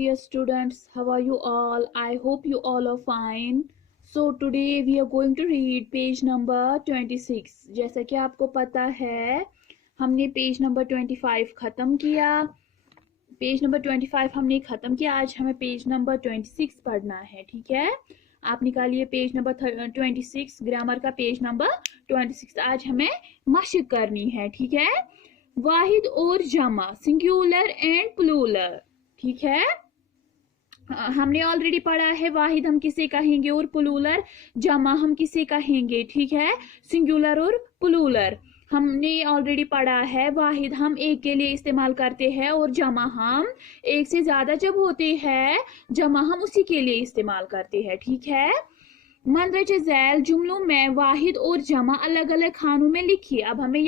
dear students. How are you all? I hope you all are fine. So today we are going to read page number 26. जैसा कि आपको पता है हमने page number 25 खत्म किया. पेज नंबर 25 हमने खत्म किया. आज हमें पेज नंबर 26 पढ़ना है. ठीक है, आप निकालिए पेज नंबर 26, ग्रामर का पेज नंबर 26. आज हमें मशक करनी है. ठीक है, वाहिद और जमा, सिंगुलर एंड प्लूरल. ठीक है, हमने ऑलरेडी पढ़ा है वाहिद हम किसे कहेंगे और प्लूरल जमा हम किसे कहेंगे. ठीक है, सिंगुलर और प्लूरल हमने ऑलरेडी पढ़ा है. वाहिद हम एक के लिए इस्तेमाल करते हैं और जमा हम एक से ज्यादा जब होते हैं, जमा हम उसी के लिए इस्तेमाल करते हैं. ठीक है, मंदरज झैल जुमलों में वाहिद और जमा अलग अलग खानों में लिखिए. अब हमें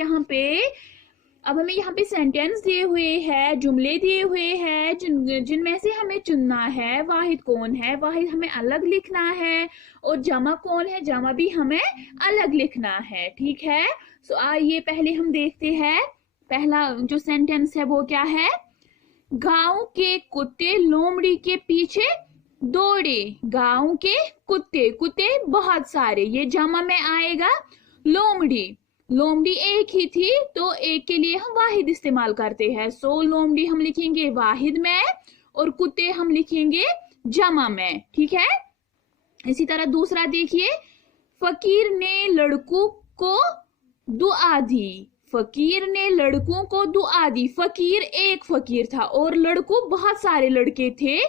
यहाँ पे सेंटेंस दिए हुए हैं, जुमले दिए हुए हैं, जिनमें से हमें चुनना है वाहिद कौन है, वाहिद हमें अलग लिखना है, और जमा कौन है, जमा भी हमें अलग लिखना है. ठीक है, सो आइए पहले हम देखते हैं. पहला जो सेंटेंस है वो क्या है. गांव के कुत्ते लोमड़ी के पीछे दौड़े. गांव के कुत्ते बहुत सारे, ये जमा में आएगा. लोमड़ी एक ही थी तो एक के लिए हम वाहिद इस्तेमाल करते हैं. सो लोमड़ी हम लिखेंगे वाहिद में और कुत्ते हम लिखेंगे जमा में. ठीक है, इसी तरह दूसरा देखिए. फकीर ने लड़कों को दुआ दी. फकीर ने लड़कों को दुआ दी. फकीर एक फकीर था और लड़कों बहुत सारे लड़के थे.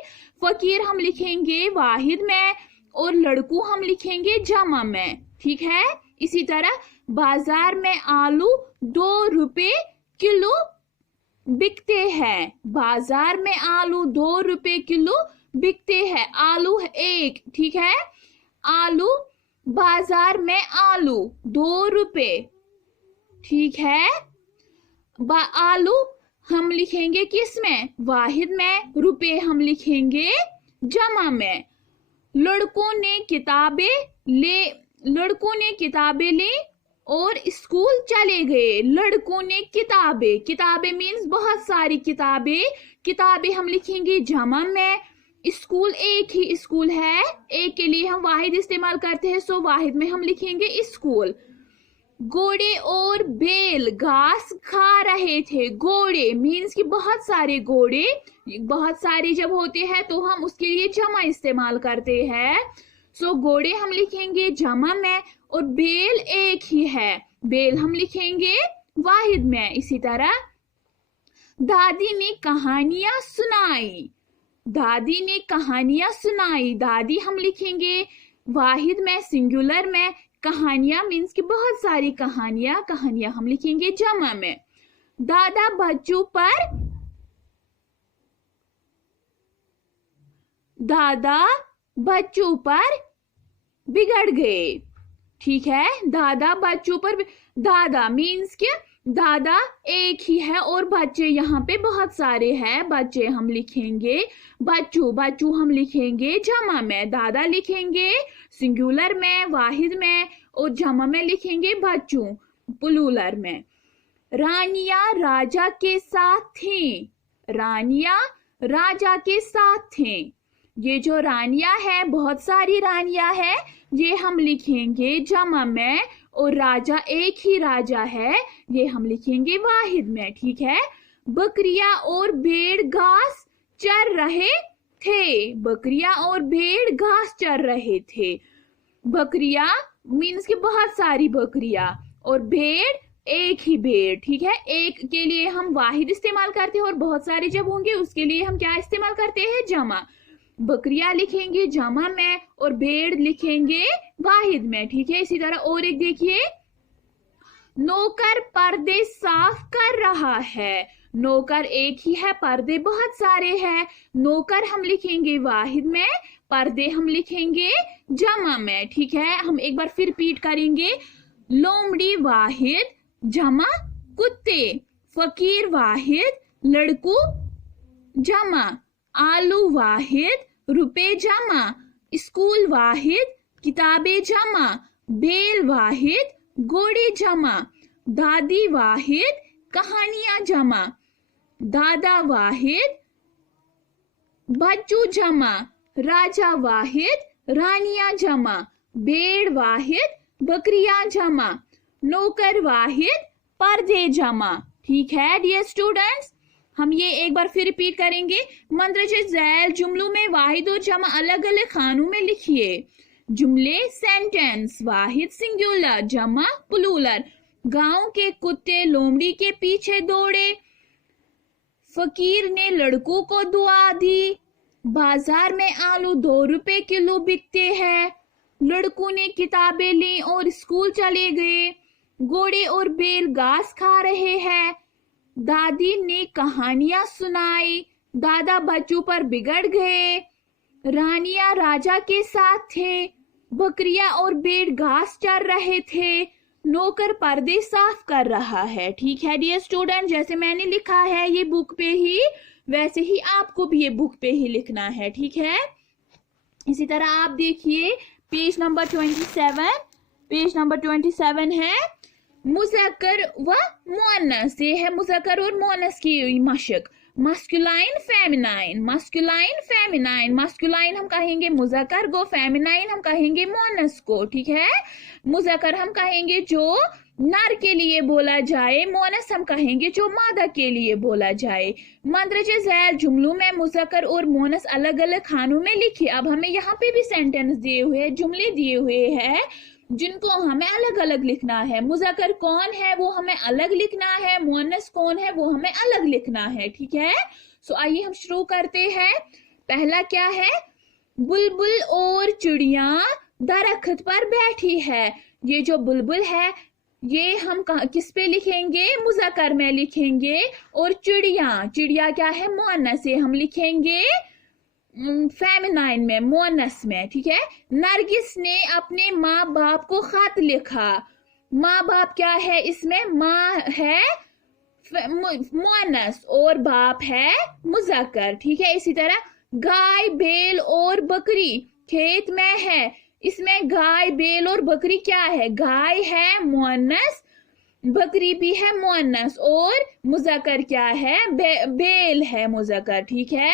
फकीर हम लिखेंगे वाहिद में और लड़कों हम लिखेंगे जमा में. ठीक है, इसी तरह बाजार में आलू 2 रुपए किलो बिकते हैं. बाजार में आलू 2 रुपए किलो बिकते हैं. आलू एक. ठीक है, आलू बाजार में आलू 2 रुपए. ठीक है, आलू हम लिखेंगे किस में, वाहिद में. रुपए हम लिखेंगे जमा में. लड़कों ने किताबें ली और स्कूल चले गए. लड़कों ने किताबें मीन्स बहुत सारी किताबें हम लिखेंगे जमा में. स्कूल एक ही स्कूल है, एक के लिए हम वाहिद इस्तेमाल करते हैं, सो वाहिद में हम लिखेंगे स्कूल. घोड़े और बैल घास खा रहे थे. घोड़े मीन्स कि बहुत सारे घोड़े, बहुत सारे जब होते हैं तो हम उसके लिए जमा इस्तेमाल करते हैं. सो घोड़े हम लिखेंगे जमा में और बैल एक ही है, बैल हम लिखेंगे वाहिद में. इसी तरह दादी ने कहानियां सुनाई. दादी हम लिखेंगे वाहिद में, सिंगुलर में. कहानियां मीन्स कि बहुत सारी कहानियां हम लिखेंगे जमा में. दादा बच्चों पर बिगड़ गए. ठीक है, दादा मीन्स कि दादा एक ही है और बच्चे यहाँ पे बहुत सारे हैं. बच्चे हम लिखेंगे बच्चू हम लिखेंगे जमा में. दादा लिखेंगे सिंगुलर में वाहिद में और जमा में लिखेंगे बच्चू प्लूरल में. रानियां राजा के साथ थीं. ये जो रानियां है, बहुत सारी रानियां है, ये हम लिखेंगे जमा में. और राजा एक ही राजा है, ये हम लिखेंगे वाहिद में. ठीक है, बकरियां और भेड़ घास चर रहे थे. बकरियां मीन्स कि बहुत सारी बकरियां और भेड़ एक ही भेड़. ठीक है, एक के लिए हम वाहिद इस्तेमाल करते हैं और बहुत सारे जब होंगे उसके लिए हम क्या इस्तेमाल करते हैं, जमा. बकरियां लिखेंगे जमा में और भेड़ लिखेंगे वाहिद में. ठीक है, इसी तरह और एक देखिए. नौकर पर्दे साफ कर रहा है. नौकर एक ही है, पर्दे बहुत सारे हैं. नौकर हम लिखेंगे वाहिद में, पर्दे हम लिखेंगे जमा में. ठीक है, हम एक बार फिर रिपीट करेंगे. लोमड़ी वाहिद जमा कुत्ते. फकीर वाहिद लड़कों जमा. आलू वाहिद रुपए जमा. स्कूल वाहिद किताबें जमा. बैल वाहिद घोड़े जमा. दादी वाहिद कहानियां जमा. दादा वाहिद बच्चू जमा, राजा वाहिद रानियां जमा, भेड़ वाहिद बकरियां जमा, नौकर वाहिद पर्दे जमा। ठीक है डियर स्टूडेंट्स, हम ये एक बार फिर रिपीट करेंगे। मंदरजे झैल जुमलों में वाहिद और जमा अलग अलग खानों में लिखिए। जुमले सेंटेंस, वाहिद सिंगुलर, जमा प्लूरल। गांव के कुत्ते लोमड़ी के पीछे दौड़े, फकीर ने लड़कों को दुआ दी, बाजार में आलू 2 रुपए किलो बिकते हैं, लड़कों ने किताबें ली और स्कूल चले गए, घोड़े और बैल घास खा रहे हैं, दादी ने कहानियां सुनाई, दादा बच्चों पर बिगड़ गए, रानियां राजा के साथ थे, बकरियां और भेड़ घास चर रहे थे, नौकर पर्दे साफ कर रहा है। ठीक है डियर स्टूडेंट, जैसे मैंने लिखा है ये बुक पे ही, वैसे ही आपको भी ये बुक पे ही लिखना है। ठीक है, इसी तरह आप देखिए पेज नंबर 27। पेज नंबर 27 है मुज़क्कर व मुअन्नस। ये है मुज़क्कर और मुअन्नस की मशक। Masculine feminine, masculine feminine, masculine हम कहेंगे मुज़क्कर को, फेमिनाइन हम कहेंगे मुअन्नस को। ठीक है, मुज़क्कर हम कहेंगे जो नर के लिए बोला जाए, मुअन्नस हम कहेंगे जो मादा के लिए बोला जाए। मंदरजे झैल जुमलों में मुज़क्कर और मुअन्नस अलग अलग खानों में लिखिए। अब हमें यहाँ पे भी सेंटेंस दिए हुए, जुमले दिए हुए हैं जिनको हमें अलग अलग लिखना है। मुज़क्कर कौन है वो हमें अलग लिखना है, मुअन्नस कौन है वो हमें अलग लिखना है। ठीक है, सो आइए हम शुरू करते हैं। पहला क्या है, बुलबुल और चिड़िया दरख्त पर बैठी है। ये जो बुलबुल है ये हम किस पे लिखेंगे, मुज़क्कर में लिखेंगे, और चिड़िया, चिड़िया क्या है मुअन्नस है, हम लिखेंगे फेमिनाइन में, मुअन्नस में। ठीक है, नरगिस ने अपने माँ बाप को खत लिखा। माँ बाप क्या है इसमें, माँ है मुअन्नस और बाप है मुज़क्कर। ठीक है, इसी तरह गाय बैल और बकरी खेत में है। इसमें गाय बैल और बकरी क्या है, गाय है मुअन्नस, बकरी भी है मुअन्नस, और मुज़क्कर क्या है, बैल है मुज़क्कर। ठीक है,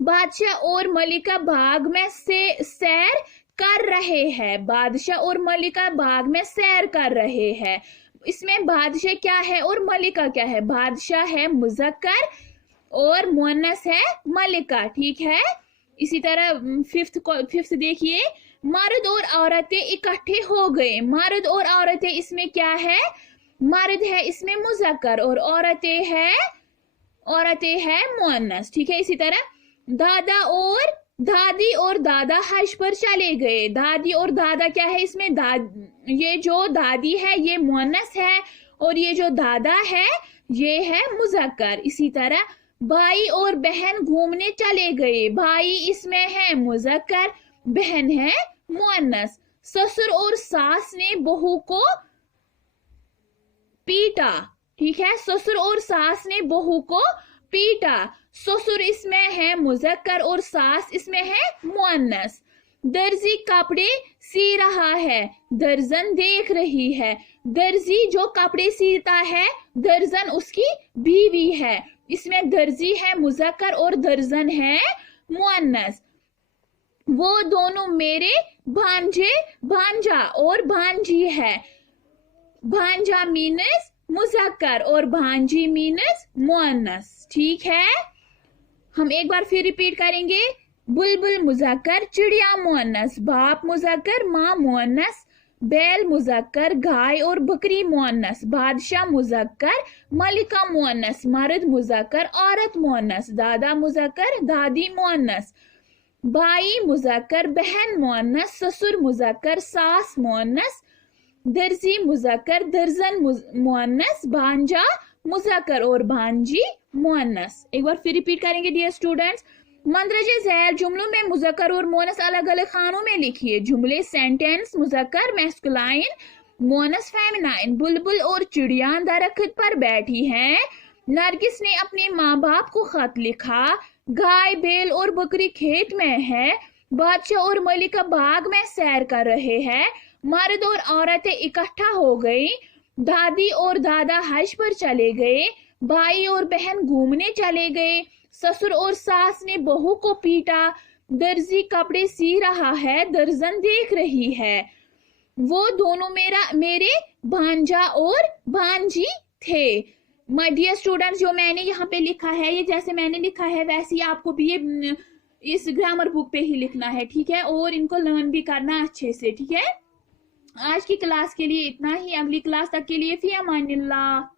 बादशाह और मलिका बाग में से सैर कर रहे हैं। बादशाह और मलिका बाग में सैर कर रहे हैं। इसमें बादशाह क्या है और मलिका क्या है, बादशाह है मुज़क्कर और मुअन्नस है मलिका। ठीक है, इसी तरह फिफ्थ देखिए, मर्द और औरतें इकट्ठे हो गए। मर्द और औरतें इसमें क्या है, मर्द है इसमें मुज़क्कर और औरतें है मुअन्नस। ठीक है, इसी तरह दादा और दादी और दादा हज पर चले गए। दादी और दादा क्या है इसमें, ये जो दादी है ये मुअन्नस है और ये जो दादा है ये है मुज़क्कर। इसी तरह भाई और बहन घूमने चले गए। भाई इसमें है मुज़क्कर, बहन है मुअन्नस। ससुर और सास ने बहू को पीटा। ठीक है, ससुर और सास ने बहू को पीटा। ससुर इसमें है मुज़क्कर और सास इसमें है मुअन्नस। दर्जी कपड़े सी रहा है, दर्जन देख रही है। दर्जी जो कपड़े सीता है, दर्जन उसकी बीवी है। इसमें दर्जी है मुज़क्कर और दर्जन है मुअन्नस। वो दोनों मेरे भांजे, भांजा और भांजी है। भांजा मीनस मुज़क्कर और भांजी मीनस मुअन्नस। ठीक है, हम एक बार फिर रिपीट करेंगे। बुलबुल मुज़क्कर, चिड़िया मुअन्नस, बाप मुज़क्कर, माँ मुअन्नस, बैल मुज़क्कर, गाय और बकरी मुअन्नस, बादशाह मुज़क्कर, मलिका मुअन्नस, मर्द मुज़क्कर, औरत मुअन्नस, दादा मुज़क्कर, दादी मुअन्नस, भाई मुज़क्कर, बहन मुअन्नस, ससुर मुज़क्कर, सास मुअन्नस, दर्जी मुज़क्कर, दर्जन मुअन्नस, भांजा मुज़क्कर और भांजी मुअन्नस। एक बार फिर रिपीट करेंगे डियर स्टूडेंट्स। मंदरजे झैल जुमलों में मुज़क्कर और मुअन्नस अलग अलग खानों में लिखिए। जुमले सेंटेंस, मुज़क्कर मैस्कुलाइन, मुअन्नस फेमिनाइन। बुलबुल और चिड़िया दरख्त पर बैठी हैं। नरगिस ने अपने माँ बाप को खत लिखा। गाय बैल और बकरी खेत में है। बादशाह और मलिका बाग में सैर कर रहे हैं। मर्द और औरतें इकट्ठा हो गई। दादी और दादा हज पर चले गए। भाई और बहन घूमने चले गए। ससुर और सास ने बहू को पीटा, दर्जी कपड़े सी रहा है, दर्जन देख रही है। वो दोनों मेरे भांजा और भांजी थे। माय डियर स्टूडेंट्स, जो मैंने यहाँ पे लिखा है, ये जैसे मैंने लिखा है वैसे ही आपको भी ये इस ग्रामर बुक पे ही लिखना है, ठीक है, और इनको लर्न भी करना अच्छे से, ठीक है। आज की क्लास के लिए इतना ही, अगली क्लास तक के लिए फी अमानिल्लाह।